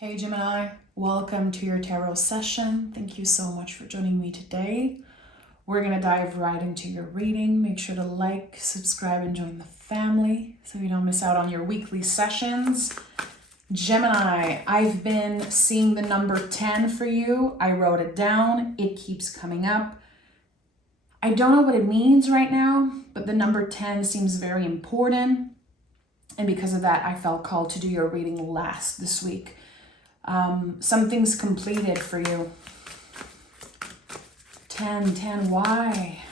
Hey Gemini, welcome to your tarot session. Thank you so much for joining me today. We're going to dive right into your reading. Make sure to like, subscribe, and join the family so you don't miss out on your weekly sessions. Gemini, I've been seeing the number 10 for you. I wrote it down. It keeps coming up. I don't know what it means right now, but the number 10 seems very important. And because of that, I felt called to do your reading last this week. Something's completed for you. 10, why?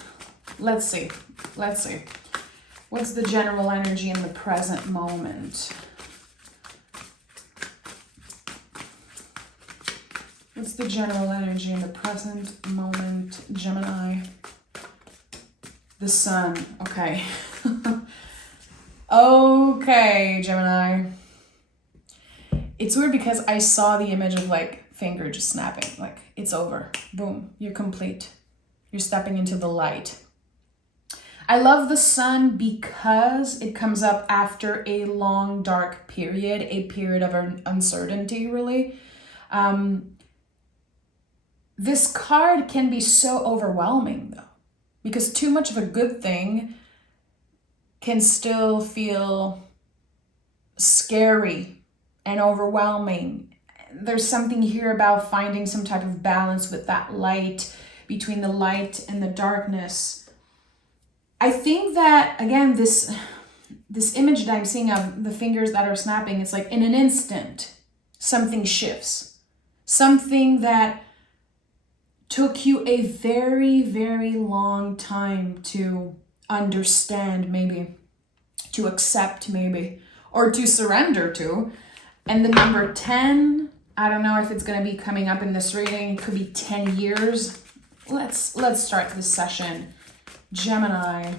Let's see. What's the general energy in the present moment? What's the general energy in the present moment, Gemini? The sun, okay. Okay, Gemini. It's weird because I saw the image of like finger just snapping, like it's over. Boom, you're complete. You're stepping into the light. I love the sun because it comes up after a long dark period, a period of uncertainty really. This card can be so overwhelming though, because too much of a good thing can still feel scary and overwhelming. There's something here about finding some type of balance with that light, between the light and the darkness. I think that, again, this image that I'm seeing of the fingers that are snapping, it's like in an instant, something shifts. Something that took you a very, very long time to understand, maybe, to accept, maybe, or to surrender to. And the number 10, I don't know if it's going to be coming up in this reading. It could be 10 years. Let's start this session. Gemini.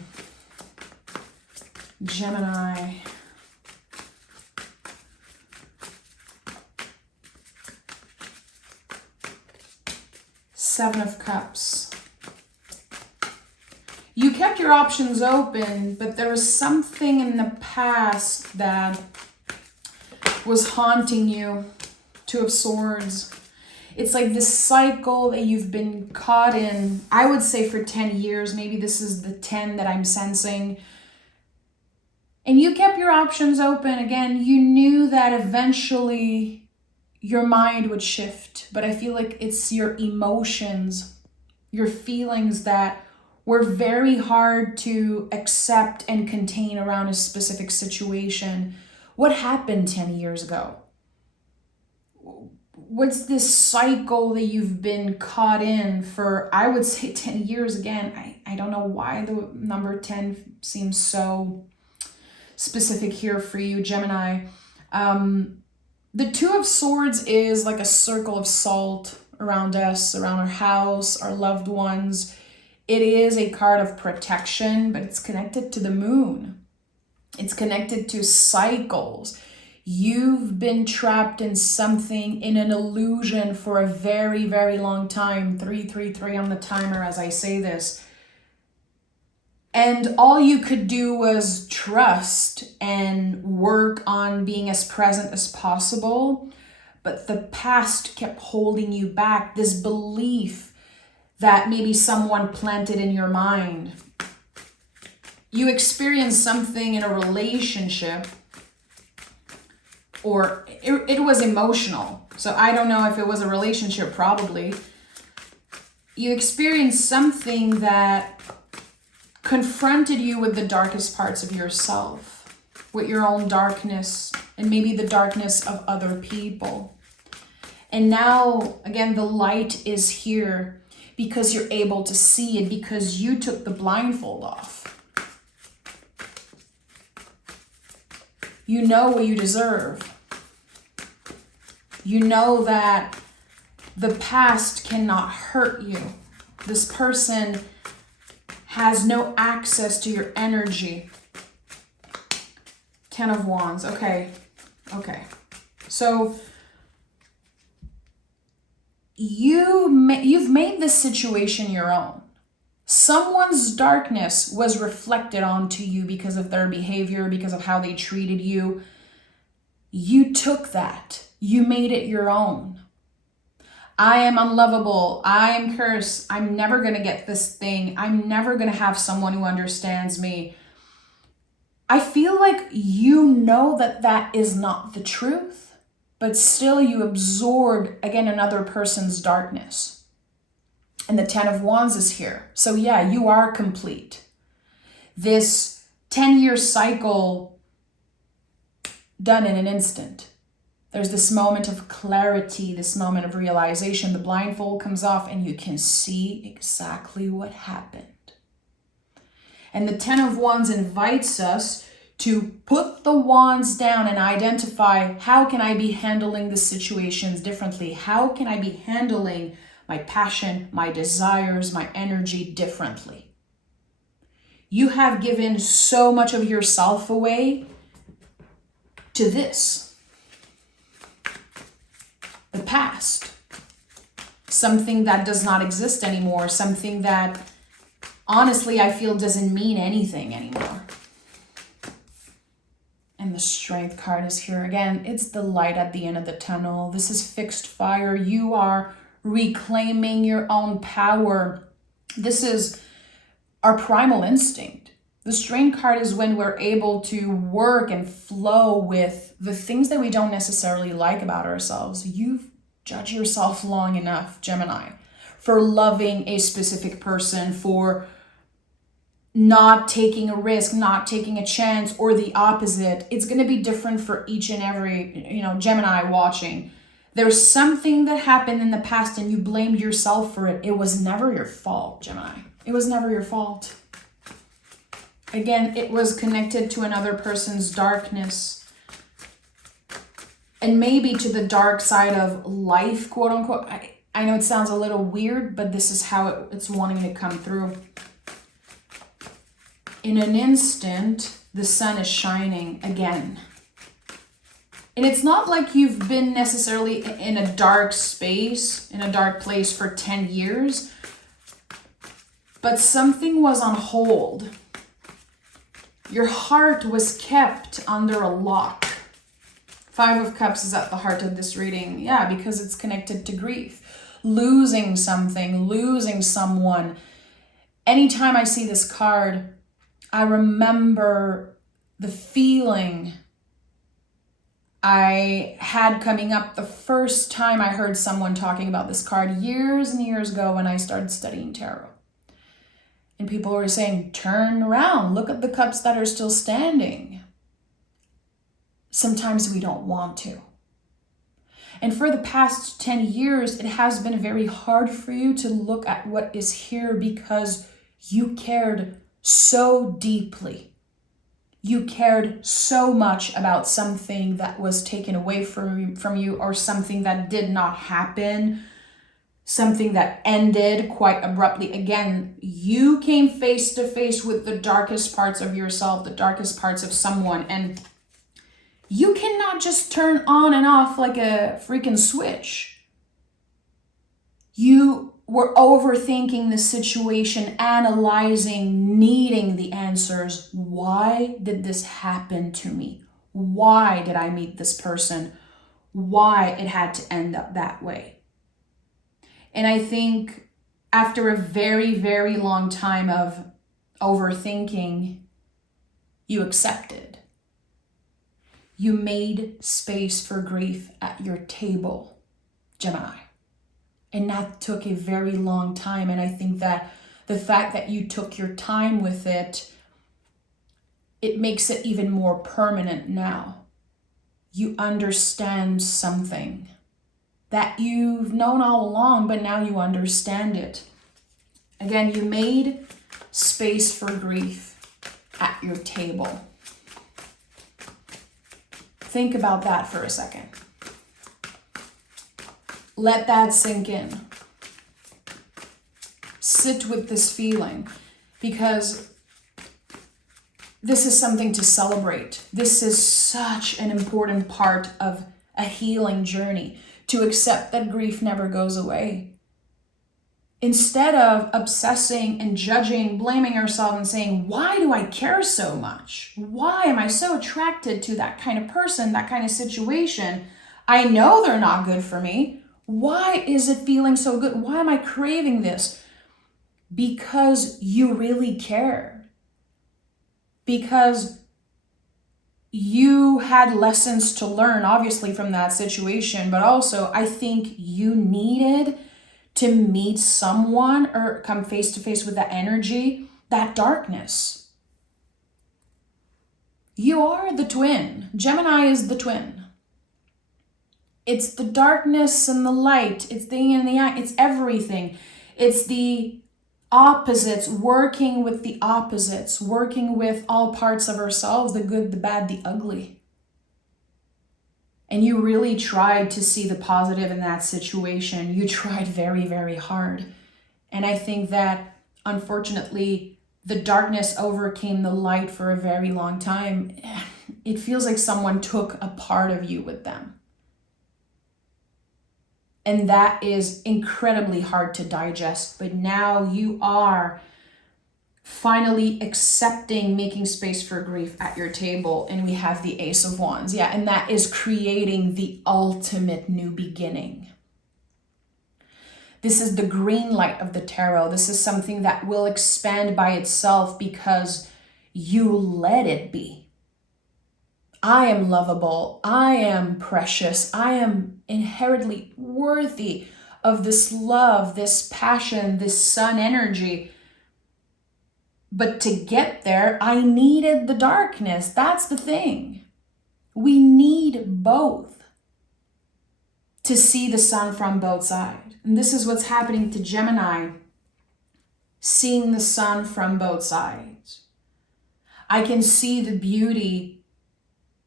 Seven of Cups. You kept your options open, but there was something in the past that was haunting you. Two of Swords. It's like this cycle that you've been caught in, I would say for 10 years. Maybe this is the 10 that I'm sensing. And you kept your options open. Again, you knew that eventually your mind would shift. But I feel like it's your emotions, your feelings that were very hard to accept and contain around a specific situation. What happened 10 years ago? What's this cycle that you've been caught in for, I would say 10 years again? I don't know why the number 10 seems so specific here for you, Gemini. The Two of Swords is like a circle of salt around us, around our house, our loved ones. It is a card of protection, but it's connected to the moon. It's connected to cycles. You've been trapped in something, in an illusion for a very, very long time. 333 on the timer as I say this. And all you could do was trust and work on being as present as possible. But the past kept holding you back. This belief that maybe someone planted in your mind. You experienced something in a relationship, or it was emotional. So I don't know if it was a relationship, probably. You experienced something that confronted you with the darkest parts of yourself, with your own darkness, and maybe the darkness of other people. And now, again, the light is here because you're able to see it, because you took the blindfold off. You know what you deserve. You know that the past cannot hurt you. This person has no access to your energy. 10 of Wands. Okay. So you've made this situation your own. Someone's darkness was reflected onto you because of their behavior, because of how they treated you. You took that You made it your own. I am unlovable. I am cursed. I'm never going to get this thing. I'm never going to have someone who understands me. I feel like you know that that is not the truth, but still you absorbed, again, another person's darkness. And the 10 of Wands is here. So yeah, you are complete. This 10-year cycle done in an instant. There's this moment of clarity, this moment of realization. The blindfold comes off and you can see exactly what happened. And the 10 of Wands invites us to put the wands down and identify, how can I be handling the situations differently? How can I be handling my passion, my desires, my energy differently? You have given so much of yourself away to this. The past. Something that does not exist anymore. Something that, honestly, I feel doesn't mean anything anymore. And the Strength card is here again. It's the light at the end of the tunnel. This is fixed fire. You are reclaiming your own power. This is our primal instinct. The Strength card is when we're able to work and flow with the things that we don't necessarily like about ourselves. You've judged yourself long enough, Gemini, for loving a specific person, for not taking a risk, not taking a chance, or the opposite. It's going to be different for each and every, Gemini watching. There's something that happened in the past and you blamed yourself for it. It was never your fault, Gemini. It was never your fault. Again, it was connected to another person's darkness. And maybe to the dark side of life, quote unquote. I know it sounds a little weird, but this is how it's wanting to come through. In an instant, the sun is shining again. And it's not like you've been necessarily in a dark space, in a dark place for 10 years, but something was on hold. Your heart was kept under a lock. 5 of Cups is at the heart of this reading. Yeah, because it's connected to grief. Losing something, losing someone. Anytime I see this card, I remember the feeling I had coming up the first time I heard someone talking about this card years and years ago when I started studying tarot. And people were saying, turn around, look at the cups that are still standing. Sometimes we don't want to. And for the past 10 years, it has been very hard for you to look at what is here because you cared so deeply. You cared so much about something that was taken away from you, or something that did not happen, something that ended quite abruptly. Again, you came face to face with the darkest parts of yourself, the darkest parts of someone, and you cannot just turn on and off like a freaking switch. You were overthinking the situation, analyzing, needing the answers. Why did this happen to me? Why did I meet this person? Why it had to end up that way? And I think after a very, very long time of overthinking, you accepted. You made space for grief at your table, Gemini. And that took a very long time. And I think that the fact that you took your time with it, it makes it even more permanent now. You understand something that you've known all along, but now you understand it. Again, you made space for grief at your table. Think about that for a second. Let that sink in. Sit with this feeling, because this is something to celebrate. This is such an important part of a healing journey, to accept that grief never goes away. Instead of obsessing and judging, blaming ourselves and saying, why do I care so much? Why am I so attracted to that kind of person, that kind of situation? I know they're not good for me. Why is it feeling so good? Why am I craving this? Because you really care. Because you had lessons to learn, obviously, from that situation, but also I think you needed to meet someone or come face to face with that energy, that darkness. You are the twin. Gemini is the twin. It's the darkness and the light. It's the yin and the yang. It's everything. It's the opposites, working with the opposites, working with all parts of ourselves, the good, the bad, the ugly. And you really tried to see the positive in that situation. You tried very, very hard. And I think that, unfortunately, the darkness overcame the light for a very long time. It feels like someone took a part of you with them. And that is incredibly hard to digest. But now you are finally accepting, making space for grief at your table. And we have the Ace of Wands. Yeah, and that is creating the ultimate new beginning. This is the green light of the tarot. This is something that will expand by itself because you let it be. I am lovable. I am precious. I am inherently worthy of this love, this passion, this sun energy. But to get there, I needed the darkness. That's the thing. We need both to see the sun from both sides. And this is what's happening to Gemini, seeing the sun from both sides. I can see the beauty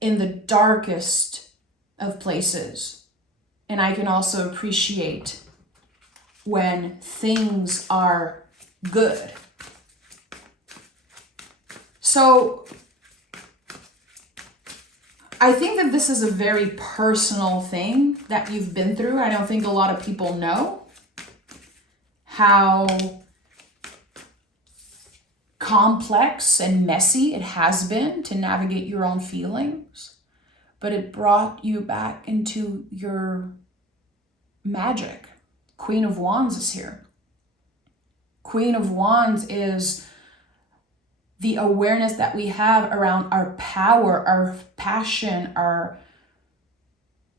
in the darkest of places. And I can also appreciate when things are good. So I think that this is a very personal thing that you've been through. I don't think a lot of people know how complex and messy it has been to navigate your own feelings, but it brought you back into your magic. Queen of Wands is here. Queen of Wands is the awareness that we have around our power, our passion, our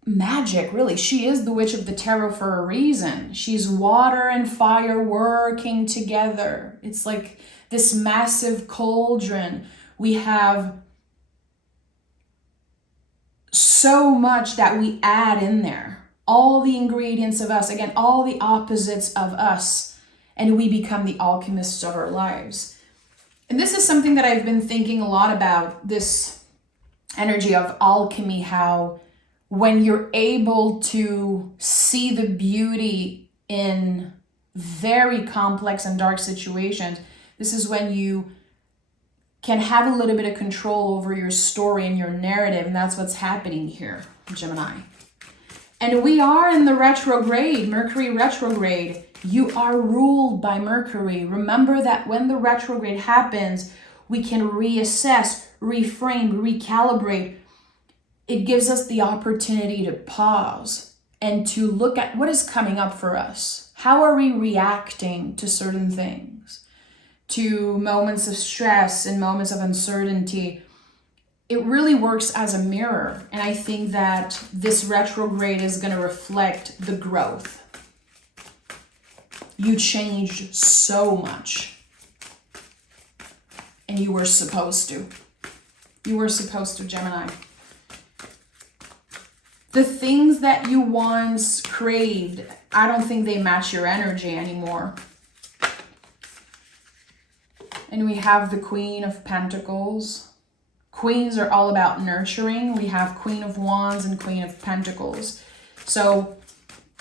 magic, really. She is the witch of the tarot for a reason. She's water and fire working together. It's like this massive cauldron. We have so much that we add in there. All the ingredients of us, again, all the opposites of us, and we become the alchemists of our lives. And this is something that I've been thinking a lot about, this energy of alchemy, how when you're able to see the beauty in very complex and dark situations, this is when you can have a little bit of control over your story and your narrative. And that's what's happening here, Gemini. And we are in the retrograde, Mercury retrograde. You are ruled by Mercury. Remember that when the retrograde happens, we can reassess, reframe, recalibrate. It gives us the opportunity to pause and to look at what is coming up for us. How are we reacting to certain things, to moments of stress and moments of uncertainty? It really works as a mirror. And I think that this retrograde is going to reflect the growth. You changed so much. And you were supposed to. You were supposed to, Gemini. The things that you once craved, I don't think they match your energy anymore. And we have the Queen of Pentacles. Queens are all about nurturing. We have Queen of Wands and Queen of Pentacles. So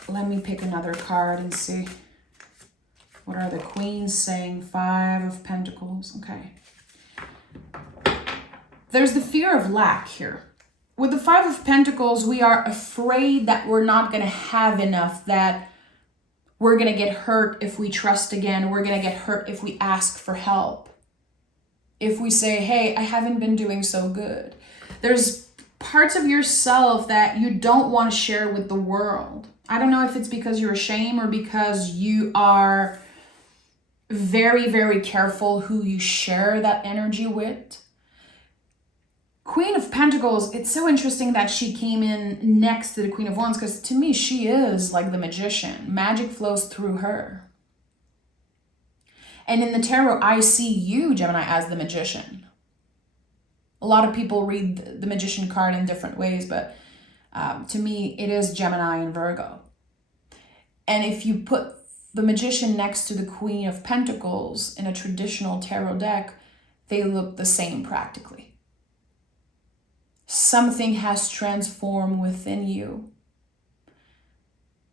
let me pick another card and see. What are the queens saying? Five of Pentacles. Okay. There's the fear of lack here. With the Five of Pentacles, we are afraid that we're not going to have enough, that we're going to get hurt if we trust again. We're going to get hurt if we ask for help. If we say, hey, I haven't been doing so good. There's parts of yourself that you don't want to share with the world. I don't know if it's because you're ashamed or because you are very, very careful who you share that energy with. Queen of Pentacles, it's so interesting that she came in next to the Queen of Wands, because to me, she is like the magician. Magic flows through her. And in the tarot, I see you, Gemini, as the magician. A lot of people read the magician card in different ways, but to me, it is Gemini and Virgo. And if you put the magician next to the Queen of Pentacles in a traditional tarot deck, they look the same practically. Something has transformed within you.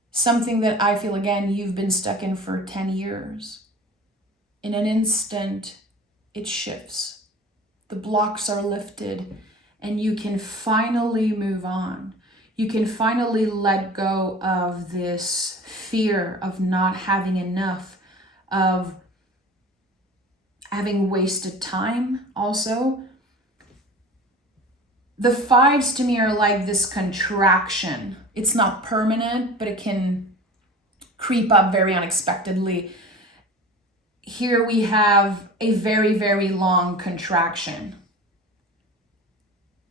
Something that I feel, again, you've been stuck in for 10 years. In an instant, it shifts. The blocks are lifted and you can finally move on. You can finally let go of this fear of not having enough, of having wasted time also. The fives to me are like this contraction. It's not permanent, but it can creep up very unexpectedly. Here we have a very, very long contraction.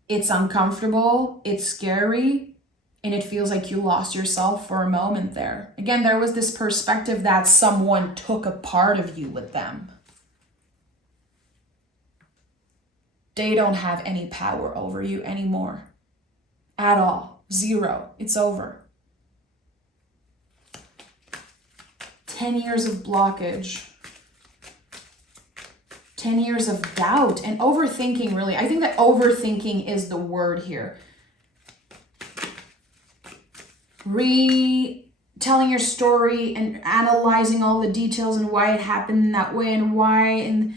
It's uncomfortable, it's scary, and it feels like you lost yourself for a moment there. Again, there was this perspective that someone took a part of you with them. They don't have any power over you anymore. At all. Zero. It's over. 10 years of blockage. 10 years of doubt and overthinking, really. I think that overthinking is the word here. Retelling your story and analyzing all the details and why it happened that way and why, and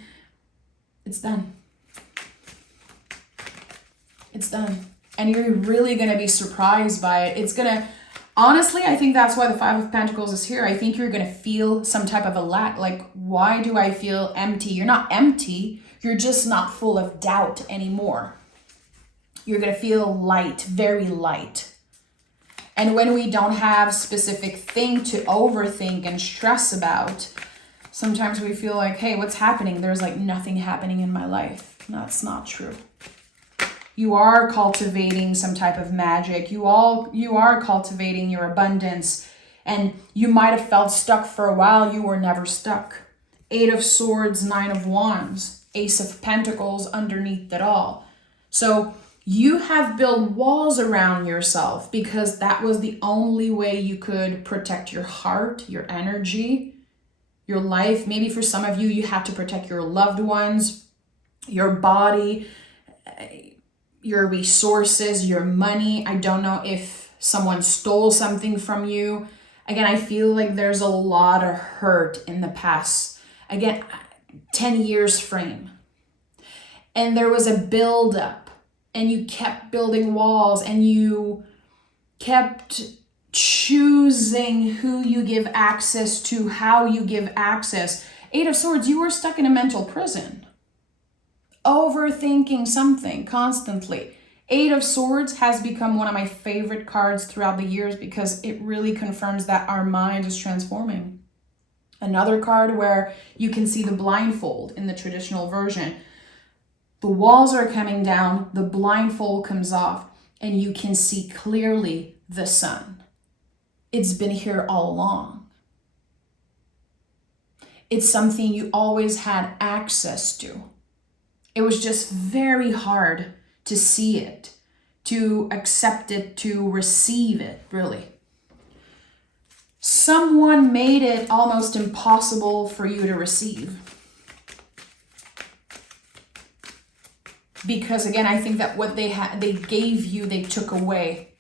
it's done. It's done. And you're really going to be surprised by it. It's going to, honestly, I think that's why the Five of Pentacles is here. I think you're going to feel some type of a lack. Like, why do I feel empty? You're not empty. You're just not full of doubt anymore. You're going to feel light, very light. And when we don't have specific thing to overthink and stress about, sometimes we feel like, hey, what's happening? There's like nothing happening in my life. That's not true. You are cultivating some type of magic. You are cultivating your abundance. And you might have felt stuck for a while. You were never stuck. 8 of Swords, 9 of Wands, Ace of Pentacles underneath it all. So you have built walls around yourself because that was the only way you could protect your heart, your energy, your life. Maybe for some of you, you have to protect your loved ones, your body, your resources, your money. I don't know if someone stole something from you. Again, I feel like there's a lot of hurt in the past, again, 10 years frame. And there was a buildup and you kept building walls and you kept choosing who you give access to, how you give access. 8 of Swords, you were stuck in a mental prison. Overthinking something constantly. 8 of Swords has become one of my favorite cards throughout the years because it really confirms that our mind is transforming. Another card where you can see the blindfold in the traditional version. The walls are coming down, the blindfold comes off, and you can see clearly the sun. It's been here all along. It's something you always had access to. It was just very hard to see it, to accept it, to receive it, really. Someone made it almost impossible for you to receive. Because again, I think that what they gave you, they took away.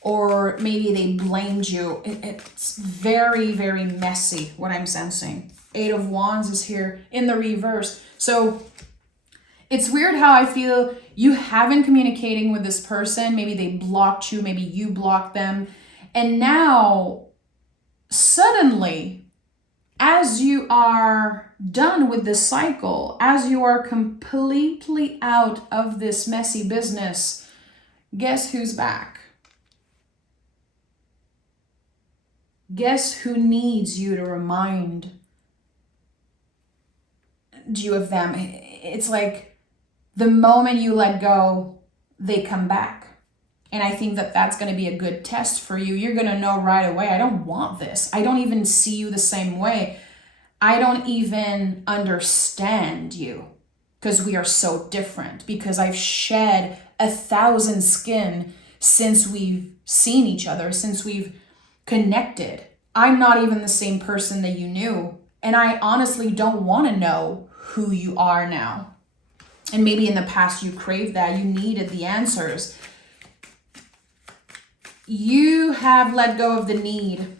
Or maybe they blamed you. It's very, very messy, what I'm sensing. 8 of Wands is here in the reverse. So it's weird how I feel you haven't communicating with this person. Maybe they blocked you. Maybe you blocked them. And now, suddenly, as you are done with this cycle, as you are completely out of this messy business, Guess who's back? Guess who needs you to remind you of them? It's like the moment you let go, they come back. And I think that that's going to be a good test for you. You're going to know right away, I don't want this. I don't even see you the same way. I don't even understand you because we are so different, because I've shed 1,000 skin since we've seen each other, since we've connected. I'm not even the same person that you knew. And I honestly don't want to know who you are now. And maybe in the past you craved that, you needed the answers. You have let go of the need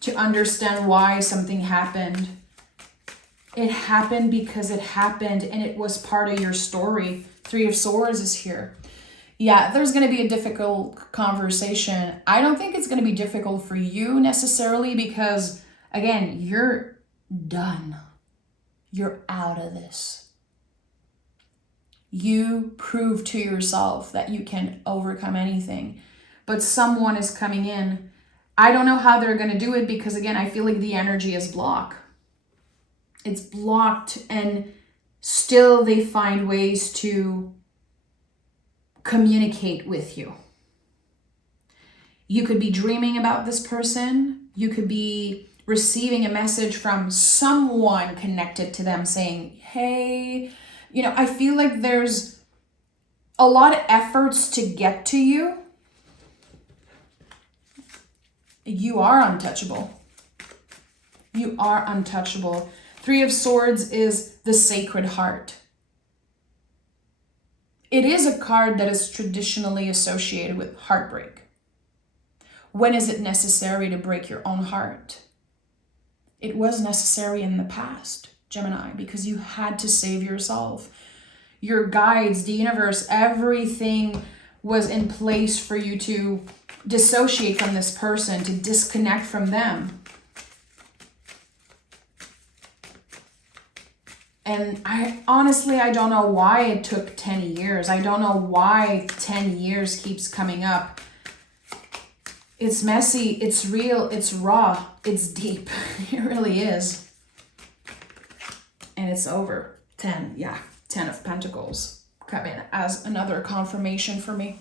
to understand why something happened. It happened because it happened and it was part of your story. 3 of Swords is here. Yeah, there's going to be a difficult conversation. I don't think it's going to be difficult for you necessarily because, again, you're done. You're out of this. You prove to yourself that you can overcome anything. But someone is coming in. I don't know how they're going to do it because, again, I feel like the energy is blocked. It's blocked, and still they find ways to communicate with you. You could be dreaming about this person. You could be receiving a message from someone connected to them saying, hey, I feel like there's a lot of efforts to get to you. You are untouchable. You are untouchable. 3 of Swords is the Sacred Heart. It is a card that is traditionally associated with heartbreak. When is it necessary to break your own heart? It was necessary in the past, Gemini, because you had to save yourself. Your guides, the universe, everything was in place for you to dissociate from this person, to disconnect from them. And I don't know why it took 10 years. I don't know why 10 years keeps coming up. It's messy, it's real, it's raw, it's deep. It really is. And it's over. 10 of Pentacles come in as another confirmation for me.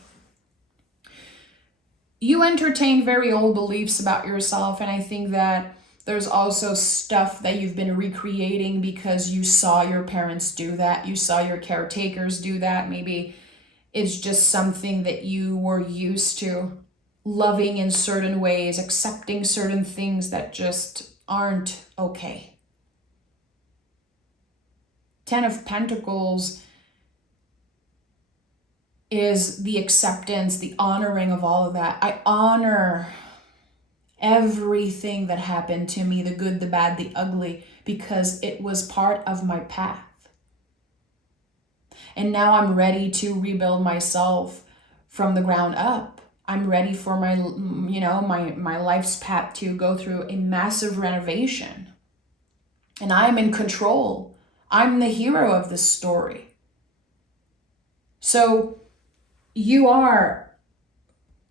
You entertain very old beliefs about yourself, and I think that there's also stuff that you've been recreating because you saw your parents do that. You saw your caretakers do that. Maybe it's just something that you were used to, loving in certain ways, accepting certain things that just aren't okay. 10 of Pentacles is the acceptance, the honoring of all of that. I honor everything that happened to me, the good, the bad, the ugly, because it was part of my path. And now I'm ready to rebuild myself from the ground up. I'm ready for my life's path to go through a massive renovation. And I'm in control. I'm the hero of this story. So you are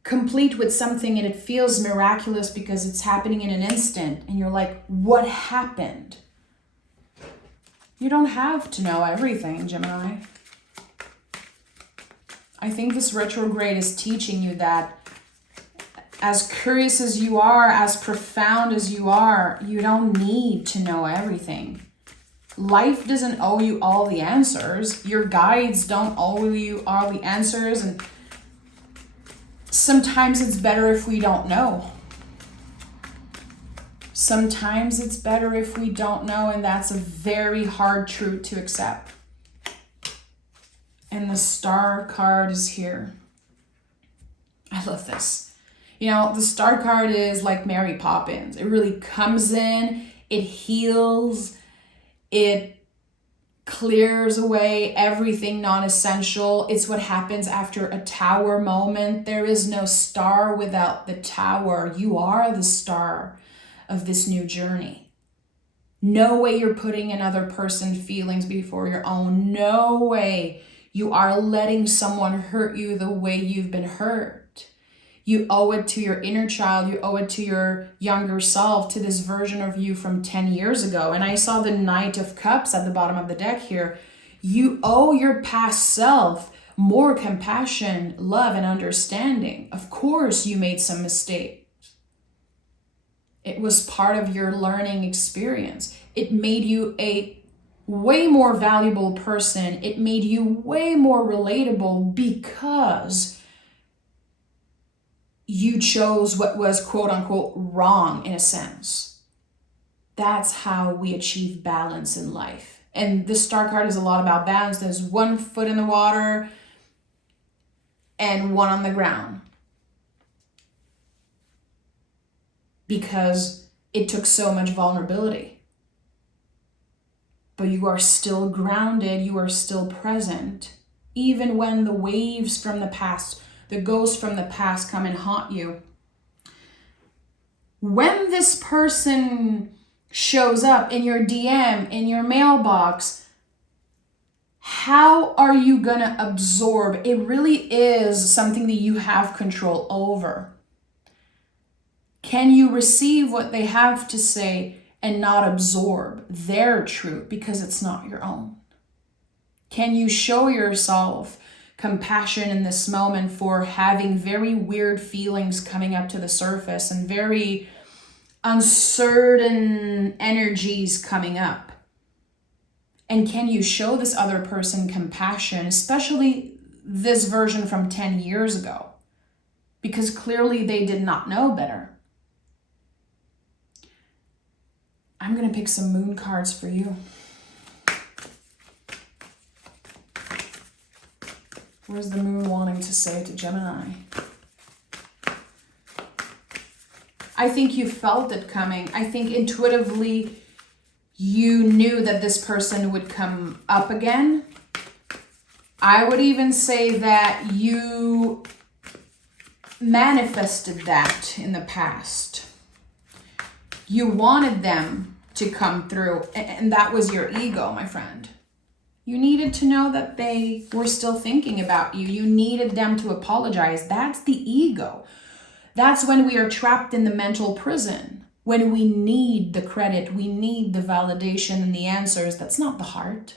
complete with something and it feels miraculous because it's happening in an instant. And you're like, what happened? You don't have to know everything, Gemini. I think this retrograde is teaching you that as curious as you are, as profound as you are, you don't need to know everything. Life doesn't owe you all the answers. Your guides don't owe you all the answers. And sometimes it's better if we don't know. Sometimes it's better if we don't know, and that's a very hard truth to accept. And the Star card is here. I love this. The Star card is like Mary Poppins. It really comes in, it heals, it clears away everything non-essential. It's what happens after a tower moment. There is no star without the tower. You are the star of this new journey. No way you're putting another person's feelings before your own. No way You are letting someone hurt you the way you've been hurt. You owe it to your inner child. You owe it to your younger self, to this version of you from 10 years ago. And I saw the Knight of Cups at the bottom of the deck here. You owe your past self more compassion, love, and understanding. Of course, you made some mistakes. It was part of your learning experience. It made you a way more valuable person. It made you way more relatable because you chose what was quote unquote wrong in a sense. That's how we achieve balance in life. And this star card is a lot about balance. There's one foot in the water and one on the ground. Because it took so much vulnerability. But you are still grounded, you are still present, even when the waves from the past, the ghosts from the past come and haunt you. When this person shows up in your DM, in your mailbox, how are you gonna absorb? It really is something that you have control over. Can you receive what they have to say and not absorb their truth because it's not your own? Can you show yourself compassion in this moment for having very weird feelings coming up to the surface and very uncertain energies coming up? And can you show this other person compassion, especially this version from 10 years ago? Because clearly they did not know better. I'm going to pick some moon cards for you. What is the moon wanting to say to Gemini? I think you felt it coming. I think intuitively you knew that this person would come up again. I would even say that you manifested that in the past. You wanted them to come through, and that was your ego, my friend. You needed to know that they were still thinking about you. You needed them to apologize. That's the ego. That's when we are trapped in the mental prison, when we need the credit, we need the validation and the answers. That's not the heart.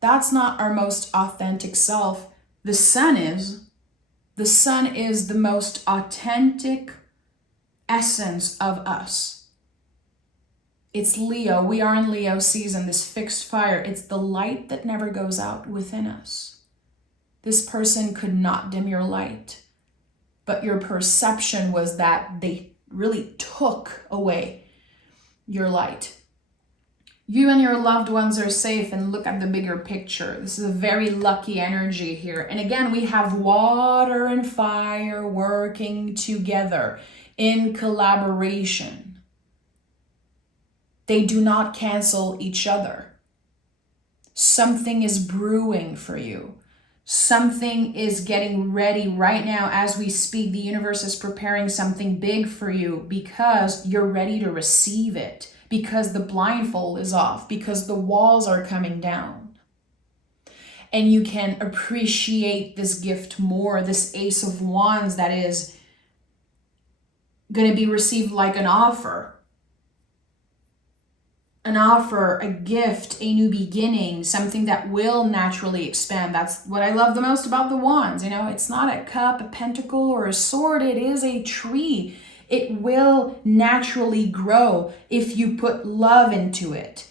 That's not our most authentic self. The sun is. The sun is the most authentic essence of us. It's Leo. We are in Leo season, this fixed fire. It's the light that never goes out within us. This person could not dim your light, but your perception was that they really took away your light. You and your loved ones are safe, and look at the bigger picture. This is a very lucky energy here. And again, we have water and fire working together in collaboration. They do not cancel each other. Something is brewing for you. Something is getting ready right now as we speak. The universe is preparing something big for you because you're ready to receive it, because the blindfold is off, because the walls are coming down. And you can appreciate this gift more, this Ace of Wands that is going to be received like an offer. An offer, a gift, a new beginning, something that will naturally expand. That's what I love the most about the wands. You know, it's not a cup, a pentacle, or a sword. It is a tree. It will naturally grow if you put love into it,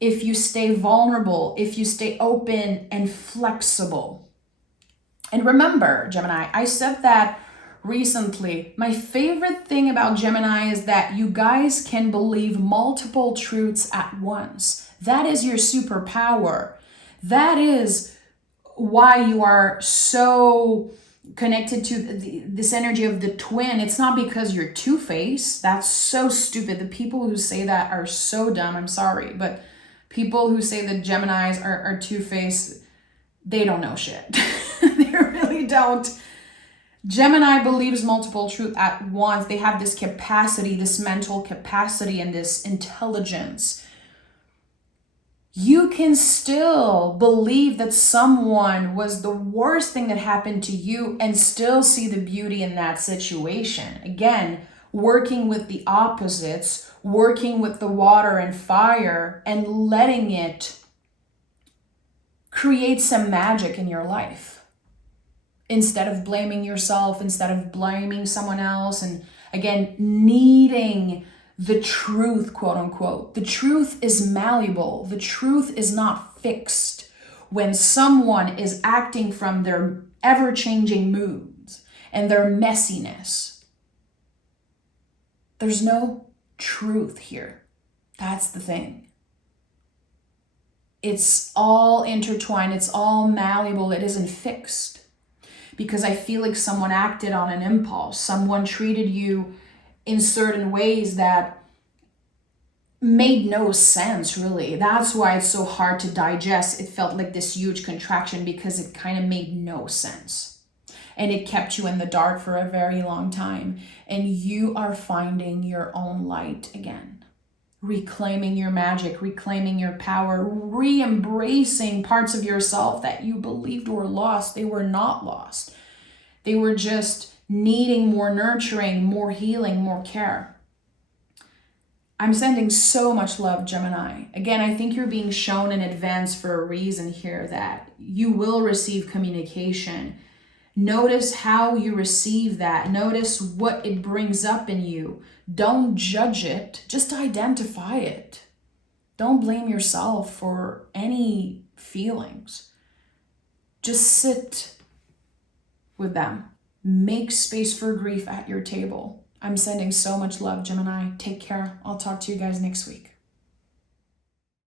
if you stay vulnerable, if you stay open and flexible. And remember, Gemini, I said that recently. My favorite thing about Gemini is that you guys can believe multiple truths at once. That is your superpower. That is why you are so connected to this energy of the twin. It's not because you're two-faced. That's so stupid. The people who say that are so dumb. I'm sorry. But people who say that Geminis are two-faced, they don't know shit. They really don't. Gemini believes multiple truths at once. They have this capacity, this mental capacity, and this intelligence. You can still believe that someone was the worst thing that happened to you and still see the beauty in that situation. Again, working with the opposites, working with the water and fire, and letting it create some magic in your life. Instead of blaming yourself, instead of blaming someone else, and again, needing the truth, quote unquote. The truth is malleable. The truth is not fixed. When someone is acting from their ever-changing moods and their messiness, there's no truth here. That's the thing. It's all intertwined. It's all malleable. It isn't fixed. Because I feel like someone acted on an impulse. Someone treated you in certain ways that made no sense, really. That's why it's so hard to digest. It felt like this huge contraction because it kind of made no sense. And it kept you in the dark for a very long time. And you are finding your own light again. Reclaiming your magic, reclaiming your power, re-embracing parts of yourself that you believed were lost. They were not lost. They were just needing more nurturing, more healing, more care. I'm sending so much love, Gemini. Again, I think you're being shown in advance for a reason here that you will receive communication. Notice how you receive that. Notice what it brings up in you. Don't judge it, just identify it. Don't blame yourself for any feelings. Just sit with them. Make space for grief at your table. I'm sending so much love, Gemini. Take care. I'll talk to you guys next week.